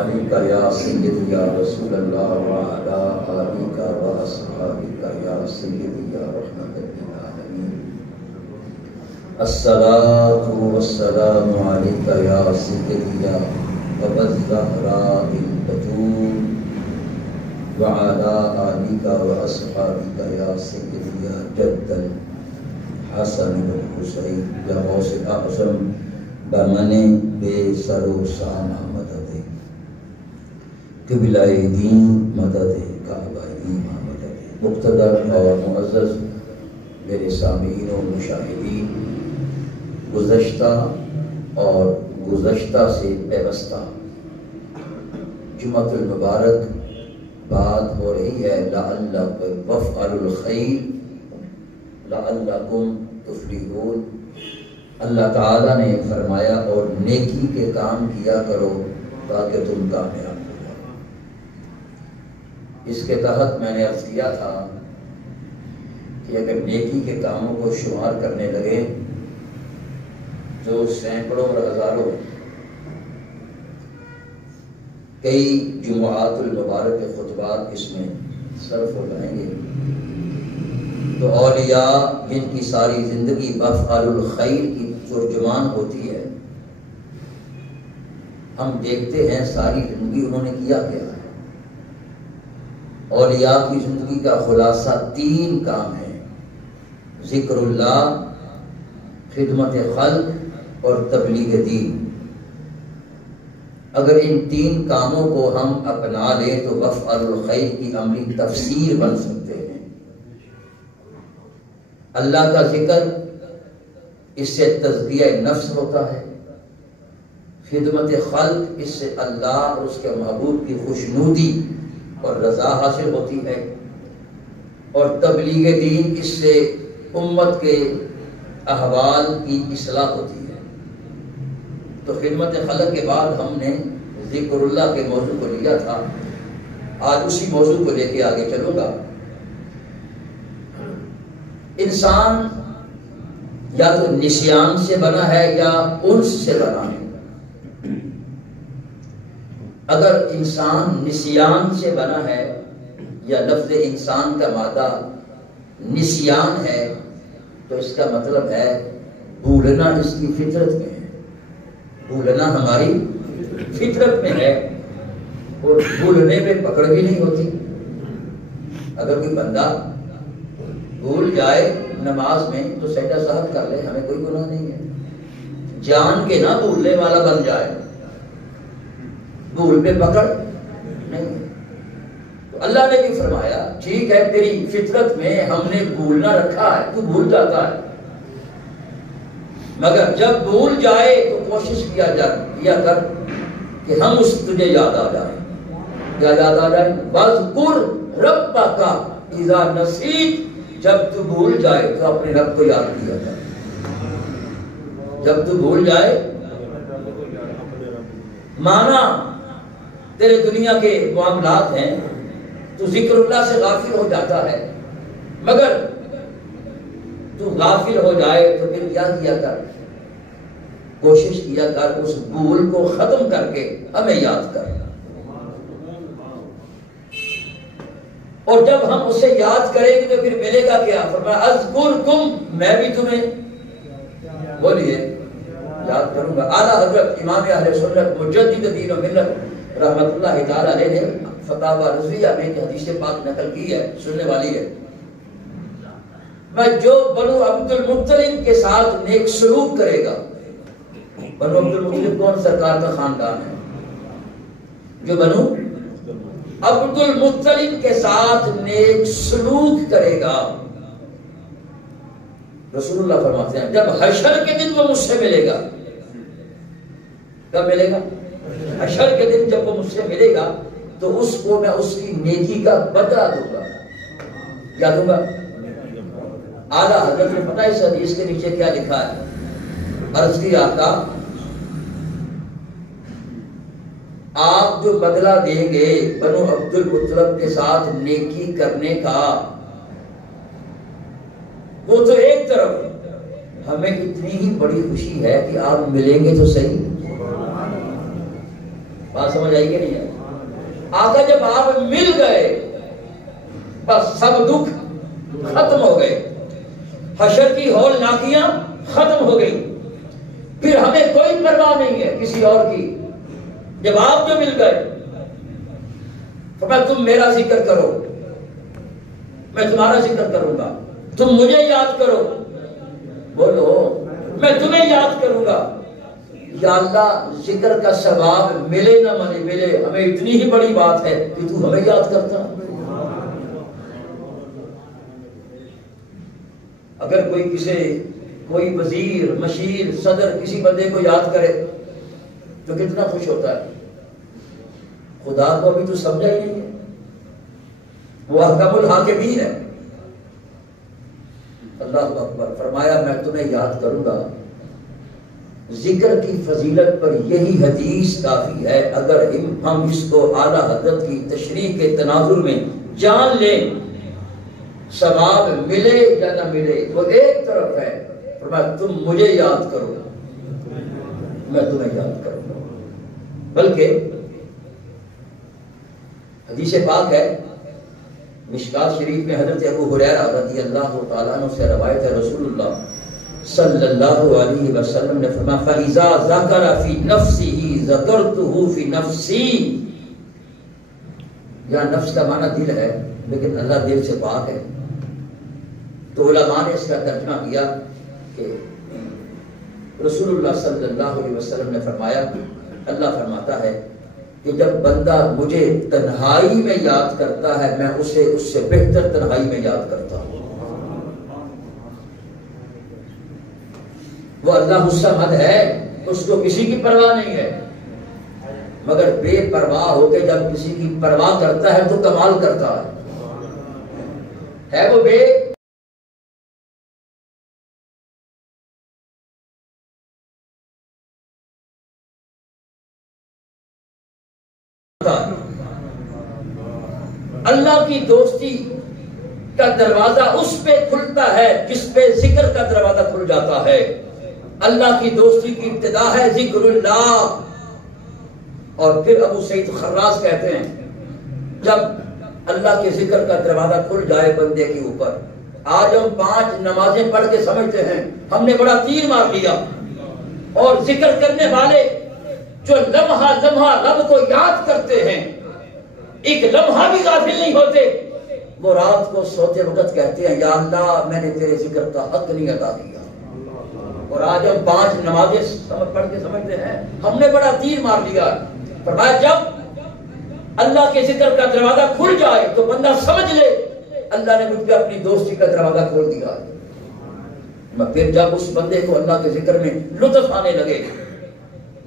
علیک یا سیدی یا رسول اللہ وعلی آلک و اصحابک یا سیدی یا رحمت للعالمین الصلاۃ والسلام علیک یا سیدی یا ابا الزہراء البتول وعلی آلک و اصحابک یا سیدی یا جد الحسن والحسین یا غوث اعظم بمن بے سر و سامہ مدد قبلہ دین مدد کعبہ ایمان مدد مقتدر اور معزز میرے سامعین و مشاہدین، گزشتہ اور گزشتہ سے پیوستہ جمعۃ المبارک بات ہو رہی ہے لعلکم وفعلوا الخیر لعلکم تفلحون۔ اللہ تعالیٰ نے فرمایا اور نیکی کے کام کیا کرو تاکہ تم کامیاب ہو جاؤ۔ اس کے تحت میں نے عرض کیا تھا کہ اگر نیکی کے کاموں کو شمار کرنے لگے تو سینکڑوں اور ہزاروں کئی جمعات المبارک کے خطبات اس میں صرف ہو جائیں گے، تو اولیاء جن کی ساری زندگی بافعال الخیر کی ترجمان ہوتی ہے، ہم دیکھتے ہیں ساری زندگی انہوں نے کیا کیا ہے۔ اولیاء کی زندگی کا خلاصہ 3 کام ہیں: ذکر اللہ، خدمت خلق اور تبلیغ دین۔ اگر ان 3 کاموں کو ہم اپنا لیں تو وفعل الخیر کی عملی تفسیر بن سکتے ہیں۔ اللہ کا ذکر، اس سے تزکیہ نفس ہوتا ہے، خدمت خلق، اس سے اللہ اور اس کے محبوب کی خوشنودی اور رضا حاصل ہوتی ہے، اور تبلیغ دین، اس سے امت کے احوال کی اصلاح ہوتی ہے۔ تو خدمت خلق کے بعد ہم نے ذکر اللہ کے موضوع کو لیا تھا، آج اسی موضوع کو لے کے آگے چلوں گا۔ انسان یا تو نسیان سے بنا ہے یا انس سے بنا ہے۔ اگر انسان نسیان سے بنا ہے یا لفظ انسان کا مادہ نسیان ہے تو اس کا مطلب ہے بھولنا اس کی فطرت میں ہے، بھولنا ہماری فطرت میں ہے، اور بھولنے پہ پکڑ بھی نہیں ہوتی۔ اگر کوئی بندہ بھول جائے نماز میں تو سجدہ سہو کر لے، ہمیں کوئی گناہ نہیں ہے۔ جان کے نہ بھولنے والا بن جائے، بھول پہ پکڑ نہیں ہے۔ تو اللہ نے بھی فرمایا ٹھیک ہے تیری فطرت میں ہم نے بھولنا رکھا ہے، تو بھول جاتا ہے، مگر جب بھول جائے تو کوشش کیا کر کہ ہم اس تجھے یاد آ جائیں۔ کیا یاد آ جائے؟ وَاذْكُرْ رَبَّكَ إِذَا نَسِيتَ، جب تو بھول جائے تو اپنے رب کو یاد کیا کر۔ جب تو بھول جائے، مانا تیرے دنیا کے معاملات ہیں، تو ذکر اللہ سے غافل ہو جاتا ہے، مگر تو غافل ہو جائے تو پھر کیا کر؟ کوشش کیا کر اس بھول کو ختم کر کے ہمیں یاد کر۔ اور جب ہم اسے یاد کریں گے تو پھر ملے گا کیا؟ فرمایا اذکرکم، میں بھی تمہیں بولیے یاد کروں گا۔ اعلیٰ حضرت امام اہل سنت مجدد دین و ملت رحمت اللہ تعالی علیہ نے فتاوی رضویہ میں حدیث پاک نقل کی ہے، سننے والی ہے، میں جو بنو عبد المطلب کے ساتھ نیک سلوک کرے گا۔ بنو عبد المطلب کون؟ سرکار کا خاندان ہے۔ جو بنو عبد المطلب کے ساتھ نیک سلوک کرے گا، رسول اللہ فرماتے ہیں جب حشر کے دن وہ مجھ سے ملے گا۔ کب ملے گا؟ حشر کے دن جب وہ مجھ سے ملے گا تو اس کو میں اس کی نیکی کا بدلہ دوں گا۔ کیا دوں گا؟ اعلیٰ حضرت نے پتہ اس حدیث کے نیچے کیا لکھا ہے؟ عرض کی آقا آپ جو بدلہ دیں گے بنو عبد المطلب کے ساتھ نیکی کرنے کا، وہ تو ایک طرف ہمیں اتنی ہی بڑی خوشی ہے کہ آپ ملیں گے تو صحیح، بات سمجھ آئی کہ نہیں ہے؟ آقا جب آپ مل گئے بس سب دکھ ختم ہو گئے، حشر کی ہول ناکیاں ختم ہو گئی، پھر ہمیں کوئی پرواہ نہیں ہے کسی اور کی۔ جب آپ جو مل گئے فرمایا تم میرا ذکر کرو، میں تمہارا ذکر کروں گا، تم مجھے یاد کرو، بولو میں تمہیں یاد کروں گا۔ یا اللہ ذکر کا ثواب ملے نہ ملے، ہمیں اتنی ہی بڑی بات ہے کہ تو ہمیں یاد کرتا۔ اگر کوئی وزیر، مشیر، صدر کسی بندے کو یاد کرے تو کتنا خوش ہوتا ہے۔ خدا کو ابھی تو سمجھا ہی نہیں ہے، وہ احکم الحاکمین ہے۔ اللہ اکبر، فرمایا میں تمہیں یاد کروں گا۔ ذکر کی فضیلت پر یہی حدیث کافی ہے، اگر ہم اس کو اعلیٰ حضرت کی تشریح کے تناظر میں جان لیں، ثواب ملے یا نہ ملے وہ ایک طرف ہے، فرمایا تم مجھے یاد کرو میں تمہیں یاد کروں گا۔ بلکہ حدیث پاک ہے مشکات شریف میں، حضرت ابو ہریرہ رضی اللہ تعالیٰ عنہ سے روایت ہے، رسول اللہ صلی اللہ علیہ وسلم نے فرمایا فَإِذَا ذَكَرَ فِي نَفْسِهِ ذَكَرْتُهُ فِي نَفْسِي۔ یہاں نفس کا معنی دل ہے، لیکن اللہ دل سے پاک ہے، تو علماء نے اس کا ترجمہ کیا کہ رسول اللہ صلی اللہ علیہ وسلم نے فرمایا، اللہ فرماتا ہے کہ جب بندہ مجھے تنہائی میں یاد کرتا ہے میں اسے اس سے بہتر تنہائی میں یاد کرتا ہوں۔ وہ اللہ الصمد ہے، اس کو کسی کی پرواہ نہیں ہے، مگر بے پرواہ ہو کے جب کسی کی پرواہ کرتا ہے تو کمال کرتا ہے وہ بے اللہ کی دوستی کا دروازہ اس پہ کھلتا ہے جس پہ ذکر کا دروازہ کھل جاتا ہے۔ اللہ کی دوستی کی ابتدا ہے ذکر اللہ، اور پھر ابو سعید خراز کہتے ہیں جب اللہ کے ذکر کا دروازہ کھل جائے بندے کے اوپر، آج ہم 5 نمازیں پڑھ کے سمجھتے ہیں ہم نے بڑا تیر مار لیا، اور ذکر کرنے والے جو لمحہ لمحہ رب کو یاد کرتے ہیں، ایک لمحہ بھی غافل نہیں ہوتے، وہ رات کو سوتے وقت کہتے ہیں یا اللہ میں نے تیرے ذکر کا حق نہیں ادا کیا۔ اور آج ہم 5 نمازیں پڑھ کے سمجھتے ہیں ہم نے بڑا تیر مار لیا۔ فرمایا جب اللہ کے ذکر کا دروازہ کھل جائے تو بندہ سمجھ لے اللہ نے مجھ پہ اپنی دوستی کا دروازہ کھول دیا۔ پھر جب اس بندے کو اللہ کے ذکر میں لطف آنے لگے،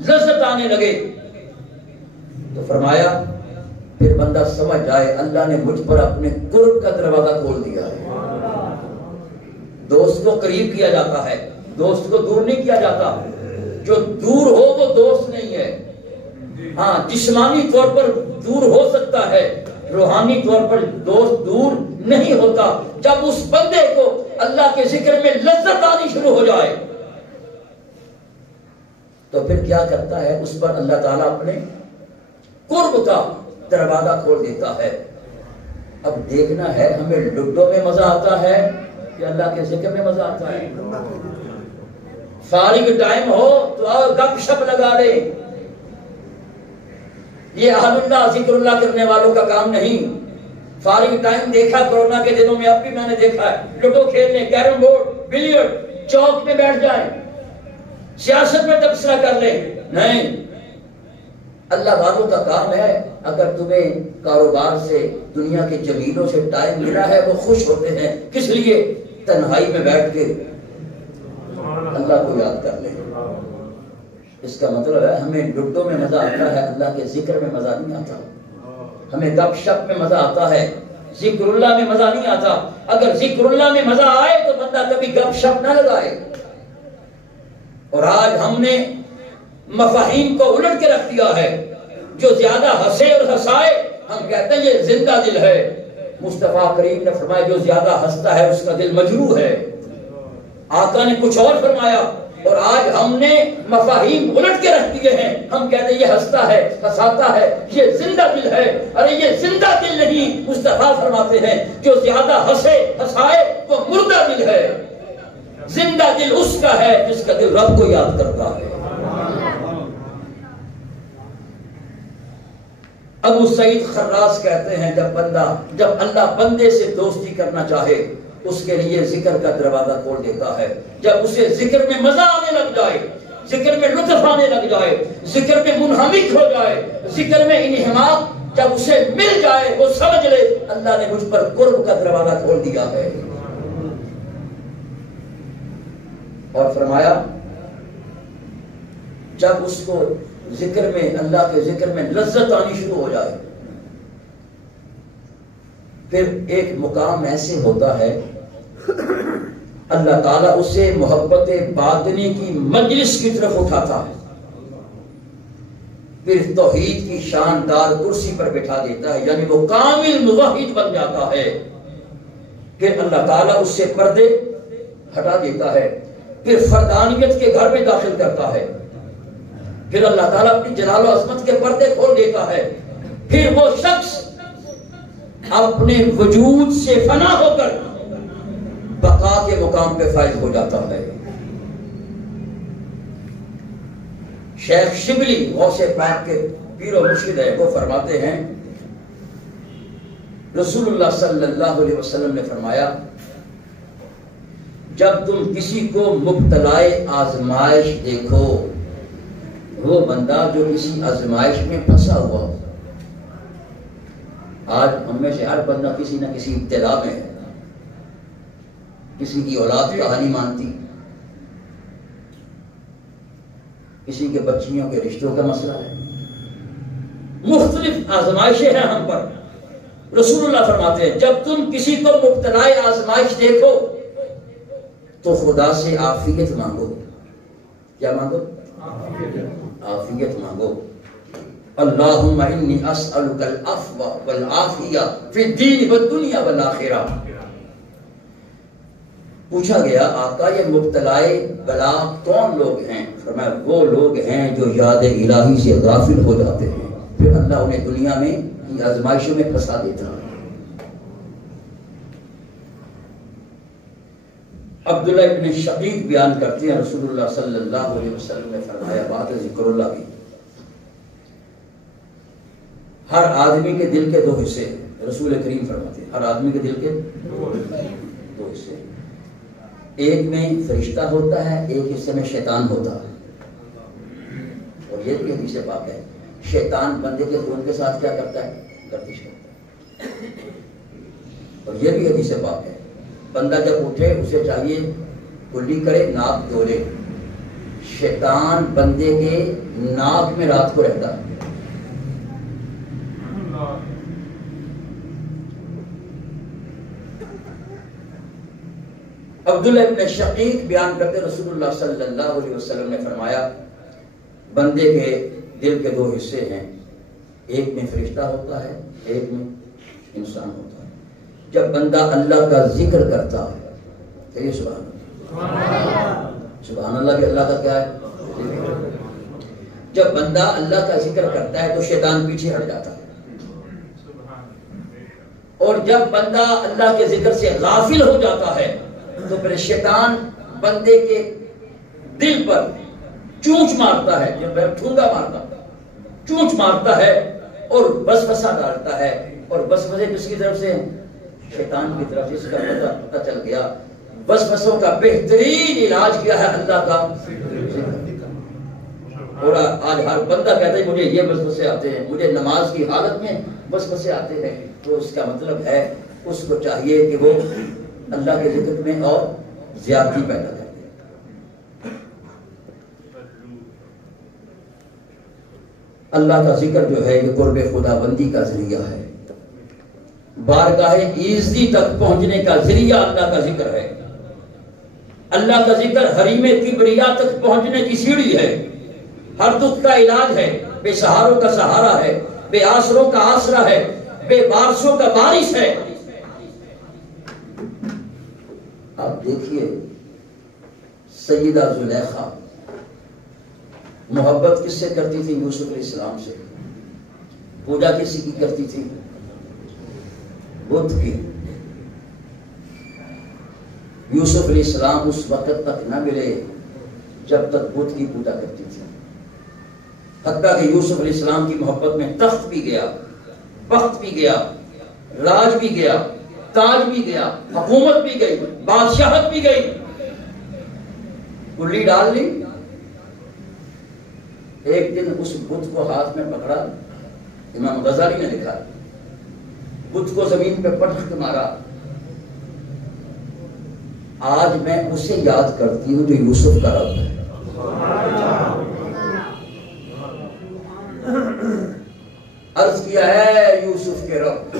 لذت آنے لگے، تو فرمایا پھر بندہ سمجھ جائے اللہ نے مجھ پر اپنے قرب کا دروازہ کھول دیا ہے۔ دوست کو قریب کیا جاتا ہے، دوست کو دور نہیں کیا جاتا۔ جو دور ہو وہ دوست نہیں ہے، ہاں جسمانی طور پر دور ہو سکتا ہے، روحانی طور پر دوست دور نہیں ہوتا۔ جب اس بندے کو اللہ کے ذکر میں لذت آنی شروع ہو جائے تو پھر کیا کرتا ہے، اس پر اللہ تعالیٰ اپنے قرب کا دروازہ کھول دیتا ہے۔ اب دیکھنا ہے ہمیں لڈو میں مزہ آتا ہے کہ اللہ کے ذکر میں مزہ آتا ہے۔ فارغ ٹائم ہو تو آؤ گپ شپ لگا لے، یہ اہل اللہ ذکر اللہ کرنے والوں کا کام نہیں۔ فارغ ٹائم دیکھا کورونا کے دنوں میں، اب بھی میں نے دیکھا ہے لڈو کھیلنے، کیرم بورڈ، بلیئرڈ، چوک میں بیٹھ جائیں، سیاست میں تبصرہ کر لیں، نہیں۔ اللہ والوں کا کام ہے، اگر تمہیں کاروبار سے دنیا کے جمیلوں سے ٹائم ملا ہے وہ خوش ہوتے ہیں، کس لیے؟ تنہائی میں بیٹھ کے اللہ کو یاد کر لیں۔ اس کا مطلب ہے ہمیں لڈو میں مزہ آتا ہے، اللہ کے ذکر میں مزہ نہیں آتا۔ ہمیں گپ شپ میں مزہ آتا ہے، ذکر اللہ میں مزہ نہیں آتا۔ اگر ذکر اللہ میں مزہ آئے تو بندہ کبھی گپ شپ نہ لگائے۔ اور آج ہم نے مفاہیم کو الٹ کے رکھ دیا ہے، جو زیادہ ہنسے اور ہنسائے ہم کہتے ہیں یہ زندہ دل ہے۔ مصطفیٰ کریم نے فرمایا جو زیادہ ہنستا ہے اس کا دل مجروح ہے۔ آقا نے کچھ اور فرمایا، اور آج ہم نے مفاہیم الٹ کے رکھ دیے ہیں. ہم کہتے ہیں یہ ہنستا ہے، ہنساتا ہے، یہ زندہ دل ہے. ارے یہ زندہ دل نہیں، مصطفیٰ فرماتے ہیں جو زیادہ ہنسے ہنسائے وہ مردہ دل ہے. زندہ دل اس کا ہے جس کا دل رب کو یاد کرتا ہے. ابو سعید خراز کہتے ہیں جب اللہ بندے سے دوستی کرنا چاہے اس کے لیے ذکر کا دروازہ کھول دیتا ہے. جب اسے ذکر میں مزہ آنے لگ جائے، ذکر میں لطف آنے لگ جائے، ذکر میں منہمک ہو جائے، ذکر میں انہماک جب اسے مل جائے وہ سمجھ لے اللہ نے مجھ پر قرب کا دروازہ کھول دیا ہے. اور فرمایا جب اس کو ذکر میں، اللہ کے ذکر میں لذت آنی شروع ہو جائے، پھر ایک مقام ایسے ہوتا ہے اللہ تعالیٰ اسے محبت باطنی کی مجلس کی طرف اٹھاتا ہے، پھر توحید کی شاندار کرسی پر بٹھا دیتا ہے، یعنی وہ کامل موحد بن جاتا ہے. پھر اللہ تعالیٰ اس سے پردے ہٹا دیتا ہے، پھر فردانیت کے گھر میں داخل کرتا ہے. پھر اللہ تعالیٰ اپنی جلال و عظمت کے پردے کھول دیتا ہے. پھر وہ شخص اپنے وجود سے فنا ہو کر بقا کے مقام پہ فائز ہو جاتا ہے. شیخ شبلی غوث پاک کے پیر و مرشد ہے، وہ فرماتے ہیں رسول اللہ صلی اللہ علیہ وسلم نے فرمایا جب تم کسی کو مبتلائے آزمائش دیکھو، وہ بندہ جو کسی آزمائش میں پھنسا ہوا ہو. آج ہم میں سے ہر بندہ کسی نہ کسی ابتلا میں ہے. کسی کی اولاد کہانی مانتی، کسی کے بچیوں کے رشتوں کا مسئلہ ہے، مختلف آزمائشیں ہیں ہم پر. رسول اللہ فرماتے ہیں جب تم کسی کو مبتلائے آزمائش دیکھو تو خدا سے عافیت مانگو. کیا مانگو؟ عافیت مانگو. اللہم انی اسألک العفو والعافیہ فی الدین والدنیا والآخرہ. پوچھا گیا آقا یہ مبتلائے بلا کون لوگ ہیں؟ فرمایا وہ لوگ ہیں جو یاد الہی سے غافل ہو جاتے ہیں، پھر اللہ انہیں دنیا میں کی آزمائشوں میں پھنسا دیتا ہے. عبداللہ ابن شقیق بیان کرتے ہیں رسول اللہ صلی اللہ علیہ وسلم نے فرمایا بات ذکر اللہ کی، ہر آدمی کے دل کے دو حصے. رسول کریم فرماتے ہیں ہر آدمی کے دل کے دو حصے، ایک میں فرشتہ ہوتا ہے، ایک حصے میں شیطان ہوتا ہے. اور یہ بھی حدیث پاک ہے شیطان بندے کے خون کے ساتھ کیا کرتا ہے؟ گردش کرتا ہے. اور یہ بھی حدیث پاک ہے بندہ جب اٹھے اسے چاہیے کلی کرے، ناک دھولے. شیطان بندے کے ناک میں رات کو رہتا ہے. عبداللہ ابن شقیق بیان کرتے رسول اللہ صلی اللہ علیہ وسلم نے فرمایا بندے کے دل کے دو حصے ہیں، ایک میں فرشتہ ہوتا ہے، ایک میں انسان ہوتا ہے. جب بندہ اللہ کا ذکر کرتا ہے تو یہ سبحان اللہ کہ اللہ کا کیا ہے؟ جب بندہ اللہ کا ذکر کرتا ہے تو شیطان پیچھے ہٹ جاتا ہے. اور جب بندہ اللہ کے ذکر سے غافل ہو جاتا ہے تو پھر شیطان بندے کے دل پر چونچ مارتا ہے، جب ٹھونگا مارتا چونچ مارتا ہے اور وسوسہ ڈالتا ہے. اور وسوسے کس کی طرف سے؟ شیطان کی طرف. اس کا پتہ چل گیا وسوسوں کا بہترین علاج کیا ہے؟ اللہ کا ذکر. اور آج ہر بندہ کہتا ہے مجھے یہ وسوسے آتے ہیں، مجھے نماز کی حالت میں وسوسے آتے ہیں. تو اس کا مطلب ہے اس کو چاہیے کہ وہ اللہ کے ذکر میں اور زیادتی پیدا کرے. اللہ کا ذکر جو ہے یہ قرب خدا بندی کا ذریعہ ہے، بارگاہ ایزدی تک پہنچنے کا ذریعہ اللہ کا ذکر ہے. اللہ کا ذکر حریم کبریا تک پہنچنے کی سیڑھی ہے، ہر دکھ کا علاج ہے، بے سہاروں کا سہارا ہے، بے آسروں کا آسرا ہے، بے بارشوں کا بارش ہے. آپ دیکھیے سیدہ زلیخا محبت کس سے کرتی تھی؟ یوسف علیہ السلام سے. پوجا کسی کی کرتی تھی؟ بت کی. یوسف علیہ السلام اس وقت تک نہ ملے جب تک بت کی پوجا کرتی تھی. حتیٰ کہ یوسف علیہ السلام کی محبت میں تخت بھی گیا، بخت بھی گیا، راج بھی گیا، تاج بھی گیا، حکومت بھی گئی، بادشاہت بھی گئی. کلی ڈال لی. ایک دن اس بت کو ہاتھ میں پکڑا. امام غزالی نے لکھا بت کو زمین پہ پٹک کے مارا. آج میں اسے یاد کرتی ہوں جو یوسف کا رب ہے. عرض کیا ہے یوسف کے رب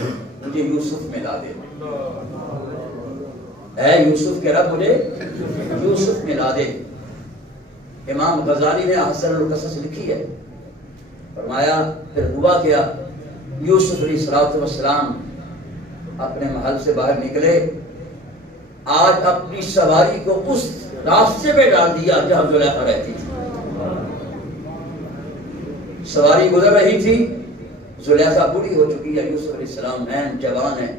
مجھے یوسف میں لا دے. اے یوسف کے رب مجھے یوسف میں لا دے. امام غزالی نے احسن القصص لکھی ہے. فرمایا پھر دعا کیا. یوسف علیہ السلام اپنے محل سے باہر نکلے. آج اپنی سواری کو اس راستے پہ ڈال دیا جہاں زلیخا رہتی تھی. سواری گزر رہی تھی. زلیخا بوڑھی ہو چکی ہے. یوسف علیہ السلام ہیں جوان ہیں.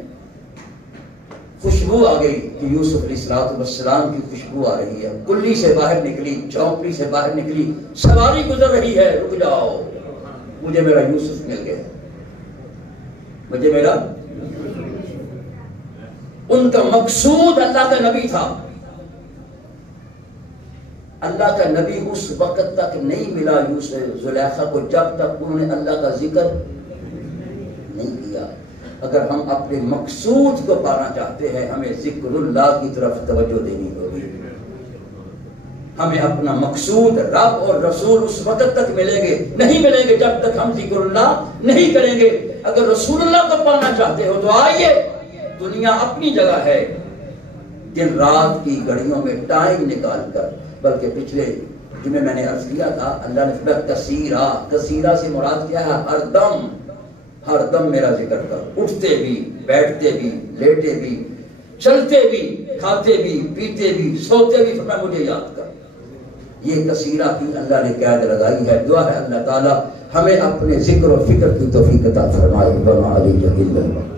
خوشبو آ گئی کہ یوسف علیہ السلام کی خوشبو آ رہی ہے. کلی سے باہر نکلی، چوپڑی سے باہر نکلی. سواری گزر رہی ہے. رک جاؤ مجھے میرا یوسف مل گیا. مجھے میرا ان کا مقصود اللہ کا نبی تھا. اللہ کا نبی اس وقت تک نہیں ملا زلیخا کو جب تک انہوں نے اللہ کا ذکر نہیں کیا. اگر ہم اپنے مقصود کو پانا چاہتے ہیں ہمیں ذکر اللہ کی طرف توجہ دینی ہوگی. ہمیں اپنا مقصود رب اور رسول اس وقت تک ملیں گے نہیں ملیں گے جب تک ہم ذکر اللہ نہیں کریں گے. اگر رسول اللہ کو پانا چاہتے ہو تو آئیے. دنیا اپنی جگہ ہے. دن رات کی گھڑیوں میں ٹائم نکال کر، بلکہ پچھلے جمعے میں نے عرض کیا تھا اللہ نے فرمایا کثیرہ. کثیرہ سے مراد کیا ہے؟ ہر دم میرا ذکر کر. اٹھتے بھی، بیٹھتے بھی، لیٹے بھی، چلتے بھی، کھاتے بھی، پیتے بھی، سوتے بھی، فرمایا مجھے یاد کر. یہ کثیرہ کی اللہ نے قید لگائی ہے. دعا ہے اللہ تعالی ہمیں اپنے ذکر و فکر کی توفیق عطا فرمائے. وما علیہ الا البلاغ.